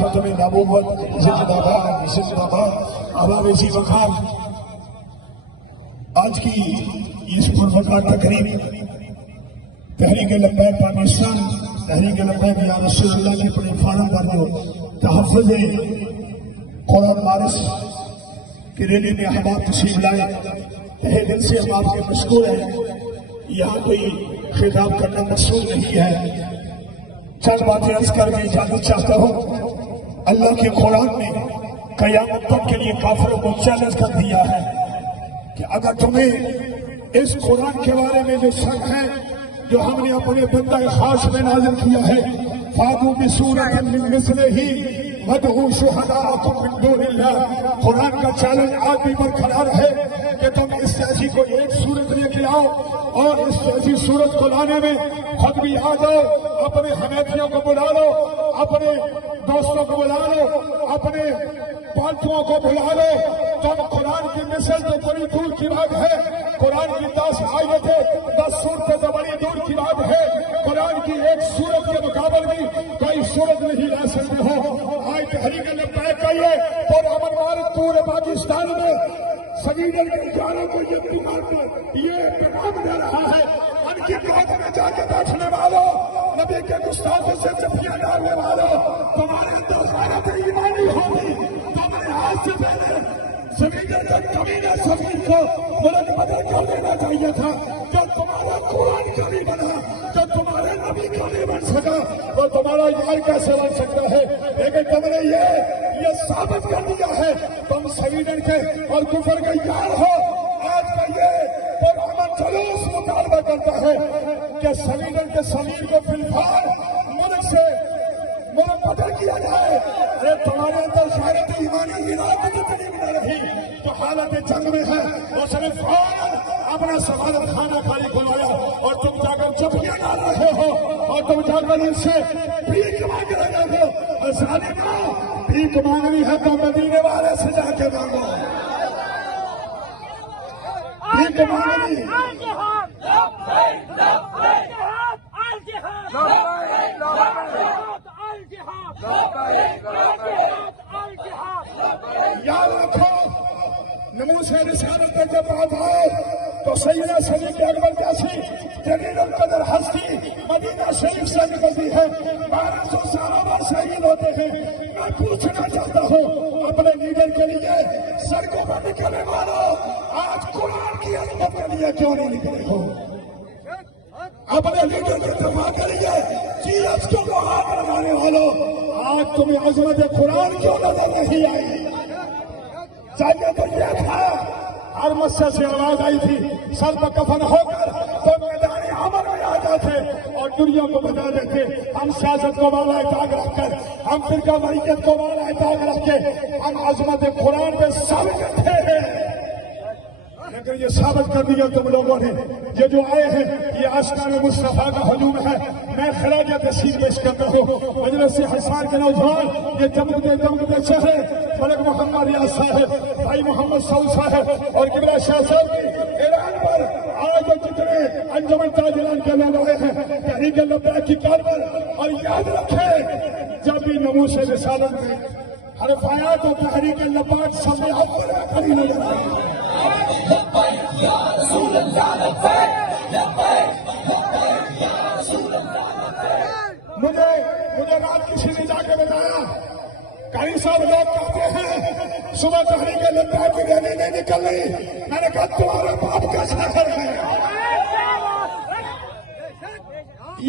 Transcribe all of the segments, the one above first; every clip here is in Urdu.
ختم نبوت زندہ باد زندہ باد. احباب اسی مقام آج کی اس پرفکار تقریب تحریک لبیک پاکستان تحریک لبیک یا رسول اللہ کے پلیٹ فارم پر جو تحفظ قرآن بارش کی ریلی میں احباب تشریف لائے. تہہ دل سے ہم آپ کے مشکور ہیں. یہاں کوئی خطاب کرنا مقصود نہیں ہے. چند باتیں عرض کر کے اجازت چاہتا ہوں. اللہ کے قرآن نے قیامت تک کے لیے کافروں کو چیلنج کر دیا ہے کہ اگر تمہیں اس قرآن کے بارے میں جو شک ہے جو ہم نے اپنے بندہ خاص میں نازل کیا ہے فَأْتُوا بِسُورَةٍ مِّن مِّثْلِهِ وَادْعُوا شُهَدَاءَكُم مِّن دُونِ اللَّهِ. قرآن کا چیلنج آج بھی برقرار ہے کہ تم اس جیسی کو ایک صورت لے کے آؤ اور اس جیسی صورت کو لانے میں خود بھی آ جاؤ. اپنے حمیتیوں کو بلا لو, اپنے دوستوں کو بلا لو, اپنے پالتوؤں کو بلا لو. تم قرآن کی مثل تو بڑی دور کی بات ہے. قرآن کی 10 آیتیں 10 صورتیں تو بڑی دور کی بات ہے. قرآن کی ایک صورت کے مقابل بھی کوئی صورت نہیں لا سکتے ہو. آج تحریک لبیک کا یہ پرامن وارد پورے پاکستان میں سبیل کے اداروں کو یہ پیغام دے رہا ہے. ان کی گود میں جا کے بیٹھنے والوں, نبی کے گستاخوں سے جفیاں ڈالنے والوں, تمہارے اندر غیرت ایمانی ہوگی. تمہارے ہاتھ سے پہلے زمین تک کمینے زمین کو ملک بدل کر دینا چاہیے تھا. جو تمہارا قرآن کا نہیں بنا, جو تمہارے نبی کا نہیں بن سکا, وہ تمہارا یار کیسے بن سکتا ہے؟ لیکن تم نے یہ ثابت کر دیا ہے تم سویڈن کے اور کفر کے یار ہو. آج کا یہ پرامن جلوس مطالبہ کرتا ہے کہ سویڈن کے سمیر کو فی الحال ملک سے ملک بدل کیا جائے. تمہارے اندر غیرت ایمانی ارادت اتنی بنا رہی تو حالت جنگ میں ہے. اس نے فوراً اپنا سفارت خانہ خالی کھلوایا اور تم جا کر جفیاں ڈال رہے ہو اور تم جا کر ان سے بھیک مانگ رہے ہو. ظالموں, بھیک مانگنی ہے تو مدینے والے سے جا کے مانگو. بھیک مانگنی یاد رکھو, ناموس رسالت میں جب بات آئے تو سیدنا صدیق اکبر جیسی جلیل القدر ہستی مدینہ شریف سے نکلتی ہے. 1200 سالوں میں شہید ہوتے ہیں. میں پوچھنا چاہتا ہوں اپنے لیڈر کے لیے سڑکوں پر نکلنے والوں, آج قرآن کی عظمت کے لیے کیوں نہیں نکلے ہو؟ اپنے لیڈر کے دفاع کے لیے جیس کو ہاتھ لگانے والوں, آج تمہیں عظمت قرآن کیوں نظر نہیں آئی؟ چاہیے تو یہ تھا ہر مسجد سے آواز آئی تھی سر پر کفن ہو کر تو میدان عمل میں آ جاتے اور دنیا کو بتا دیتے ہم سیاست کو والا تاگ رکھ کر, ہم فرقہ واریت کو والا تاگ رکھ کے ہم عظمت قرآن پہ ثابت کرتے ہیں. لیکن یہ ثابت کر دیا تم لوگوں نے. یہ جو آئے ہیں یہ آستان مصطفیٰ کا ہجوم ہے. میں خراج تحسین پیش کرتا ہوں مجلس حصار کے نوجوان, یہ جمگتے شہر فلک محمد ریاض صاحب, بھائی محمد سعود صاحب اور قبلہ شاہ صاحب کی اعلان پر آج جتنے انجمن تاجران کے لوگ آئے ہیں تحریک لبیک کی کار پر. اور یاد رکھیں جب بھی ناموس رسالت میں حرف آیات و تحریک لبیک سب میں اول میں کھڑی نظر آئی. مجھے رات کسی نے جا کے بتایا کئی صاحب لوگ کہتے ہیں صبح تحریک لبیک کی ریلی نہیں نکل رہی. میں نے کہا تمہارا باپ کا شہر ہے,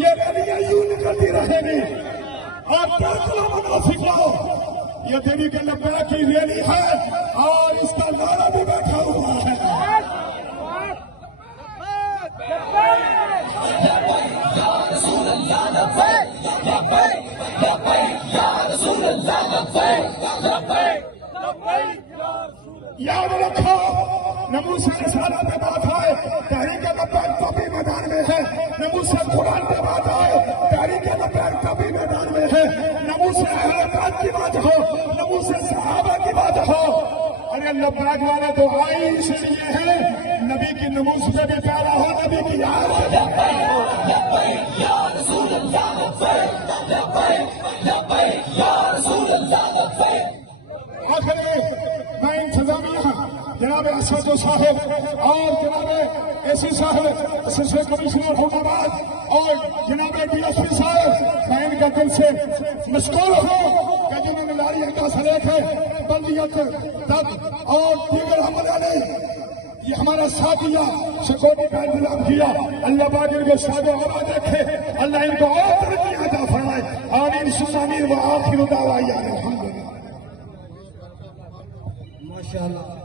یہ ریلیاں یوں نکلتی رہے گی. آپ کیا کلا منافق ہو, یہ تحریک لبیک کی ریلی ہے اور اس کا نعرہ بھی بیٹھا ہوا ہے. یاد رکھو ناموس رسالت پہ بات آئے تحریک لبیک کبھی میدان میں ہے. ناموس قرآن پہ بات آئے تحریک لبیک کبھی میدان میں ہے. ناموس اہل کی بات ہو, ناموس صحابہ کی بات ہو. ارے لبیک والے تو آئی اس لیے ہے نبی کی ناموس پہ بھی پیارا ہو, نبی کی یاد یا رسول اللہ آخری میں انتظامیہ جناب اسد صاحب اور جناب اے سی صاحب اسسٹنٹ کمشنر حکومت اور جناب ڈی ایس پی صاحب میں ان کا دل سے مشکور ہوں کہ جنہوں نے لاری کا سلیخ ہے بلدیت تک اور دیگر عمل علی یہ ہمارا ساتھ دیا سکوٹی کا انتظام کیا اللہ پاک ان کو شاد و آباد رکھے اللہ ان کو اور ترقی عطا فرمائے آمین ثم آمین وآخر دعوانا الحمدللہ ماشاءاللہ